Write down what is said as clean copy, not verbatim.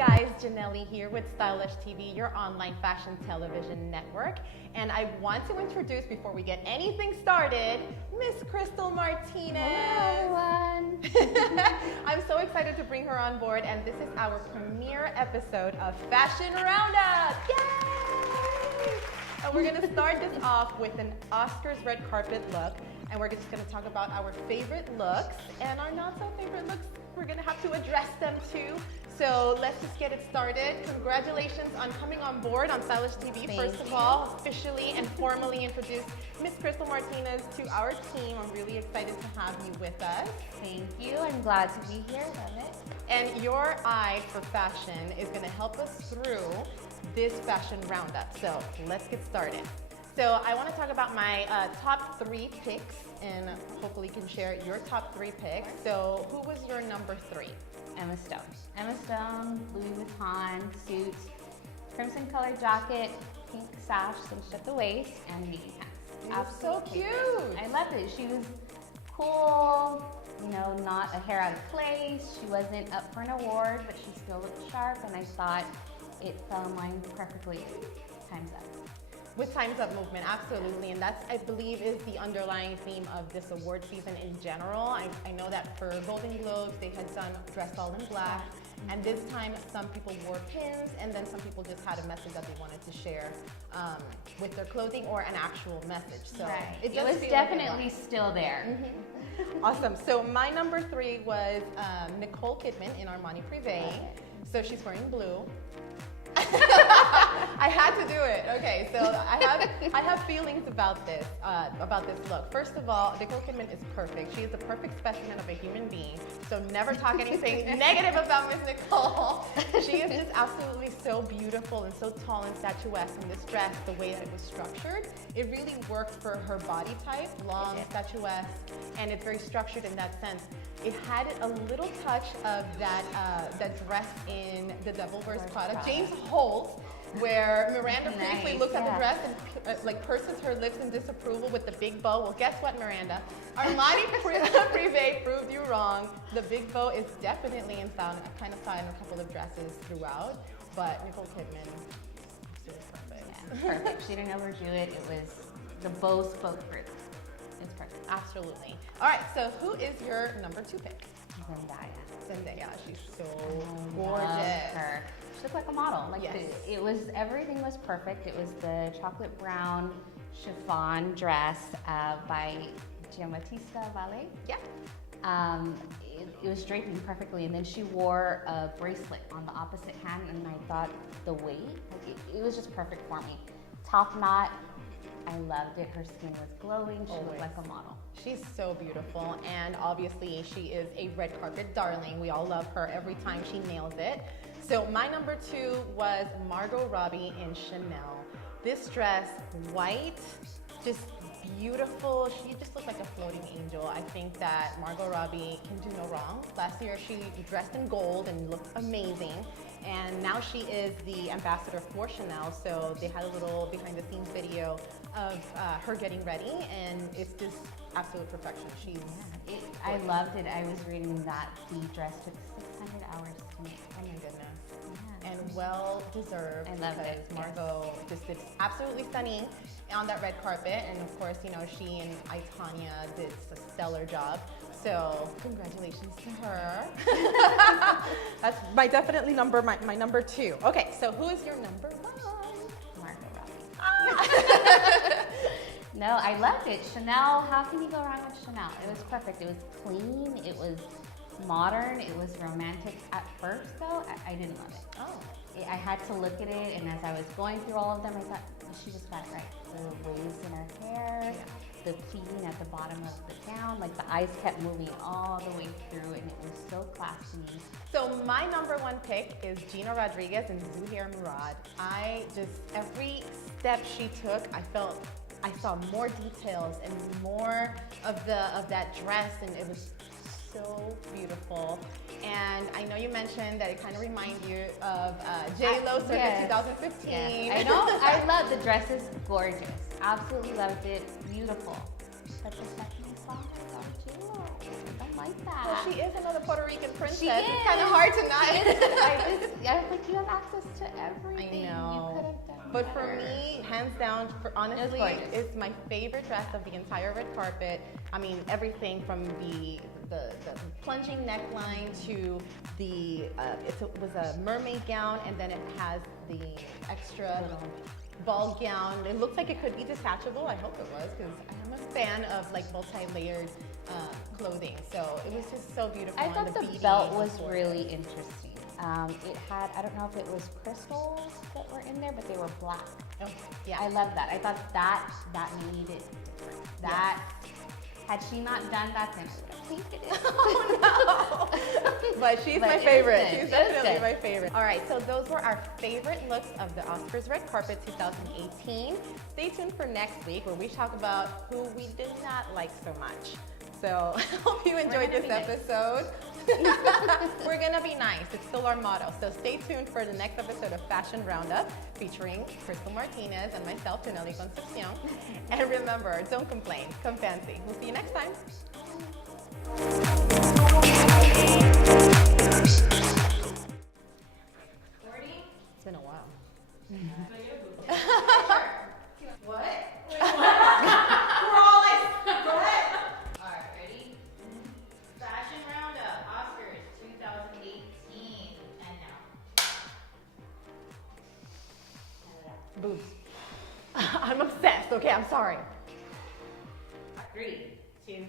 guys, Janelli here with Lush TV, your online fashion television network. And I want to introduce, before we get anything started, Miss Crystal Martinez. Hello, everyone. I'm so excited to bring her on board, and this is our premiere episode of Fashion Roundup. Yay! And we're going to start this off with an Oscars red carpet look, and we're just going to talk about our favorite looks and our not so favorite looks. We're going to have to address them too. So let's just get it started. Congratulations on coming on board on Lush TV. First of all, officially and formally introduce Miss Crystal Martinez to our team. I'm really excited to have you with us. Thank you. I'm glad to be here. Love it. And your eye for fashion is going to help us through this fashion roundup. So let's get started. So I want to talk about my top 3 picks, and hopefully you can share your top 3 picks. So who was your number 3? Emma Stone. Emma Stone, Louis Vuitton suit, crimson colored jacket, pink sash cinched at the waist, and navy pants. It was so cute. I loved it. She was cool, you know, not a hair out of place. She wasn't up for an award, but she still looked sharp, and I thought it fell in line perfectly. Time's Up. With Time's Up movement, absolutely, and that's, I believe, is the underlying theme of this award season in general. I know that for Golden Globes, they had done Dress All in Black, and this time some people wore pins, and then some people just had a message that they wanted to share with their clothing or an actual message. So right. it was definitely still there. Mm-hmm. Awesome. So my number 3 was Nicole Kidman in Armani Privé. So she's wearing blue. I had to do it. Okay, so I have feelings about this look. First of all, Nicole Kidman is perfect. She is the perfect specimen of a human being. So never talk anything negative about Miss Nicole. She is just absolutely so beautiful and so tall and statuesque. And this dress, the way that it was structured, it really worked for her body type, long, statuesque, and it's very structured in that sense. It had a little touch of that dress in The Devil Wears Prada. James Holt, where Miranda briefly looks at the dress and like purses her lips in disapproval with the big bow. Well, guess what, Miranda? Armani Privé proved you wrong. The big bow is definitely in style. I kind of saw it in a couple of dresses throughout, but Nicole Kidman, absolutely perfect. Yeah, perfect. She didn't overdo it. It was, the bow spoke for it. It's perfect. Absolutely. All right, so who is your number 2 pick? Zendaya. She's so gorgeous. Her. She looked like a model. Like yes. Everything was perfect. It was the chocolate brown chiffon dress by Giambattista Valli. Yeah. It was draping perfectly, and then she wore a bracelet on the opposite hand, and I thought the weight, like it was just perfect for me. Top knot. I loved it. Her skin was glowing. She looked like a model. She's so beautiful, and obviously she is a red carpet darling. We all love her every time she nails it. So my number 2 was Margot Robbie in Chanel. This dress, white, just beautiful. She just looked like a floating angel. I think that Margot Robbie can do no wrong. Last year she dressed in gold and looked amazing. And now she is the ambassador for Chanel, so they had a little behind-the-scenes video of her getting ready, and it's just absolute perfection. I loved it. I was reading that the dress took 600 hours to make. Oh my goodness. Yeah. And well deserved. I loved it. Margot just did absolutely stunning on that red carpet, and of course, you know, she and I, Tanya, did a stellar job. So congratulations to her. That's my number 2. Okay, so who is your number 1? Margot Robbie. No, I loved it. Chanel, how can you go wrong with Chanel? It was perfect. It was clean. It was modern. It was romantic. At first, though, I didn't love it. Oh. I had to look at it, and as I was going through all of them, I thought, she just got it right. The waves in her hair, the pleating at the bottom of the gown, like the eyes kept moving all the way through, and it was so classy. So my number 1 pick is Gina Rodriguez and Zuhair Murad. Every step she took, I saw more details and more of that dress, and it was so beautiful. And I know you mentioned that it kind of reminds you of J.Lo circa 2015. Yes. I know. I love the dress. Is gorgeous. Absolutely loved it. Beautiful. But the second song is J.Lo. I don't like that. Well, she is another Puerto Rican princess. She It's is. kind of hard to not. I think you have access to everything. I know. You could have done But for better. me, hands down, honestly, gorgeous. it's my favorite dress of the entire red carpet. I mean, everything from the plunging neckline to the it was a mermaid gown, and then it has the extra ball gown. It looks like it could be detachable. I hope it was, because I'm a fan of like multi-layered clothing. So it was just so beautiful. I and thought the beading belt was was gorgeous. really interesting. It had, I don't know if it was crystals that were in there, but they were black. Oh, yeah. I love that. I thought that made it different. That, had she not done that, then I would have painted it. Oh, no. But she's my But it was favorite. good. She's It was definitely good. my favorite. All right, so those were our favorite looks of the Oscars Red Carpet 2018. Stay tuned for next week where we talk about who we did not like so much. So I hope you enjoyed gonna this be nice. episode. We're gonna be nice. It's still our motto. So stay tuned for the next episode of Fashion Roundup featuring Crystal Martinez and myself, Tonelli Concepcion. And remember, don't complain, come fancy. We'll see you next time. It's been a while. What? We're all like, what? Alright, ready? Fashion Roundup, Oscars 2018, and now. Boobs. I'm obsessed. Okay, I'm sorry. 3, 2,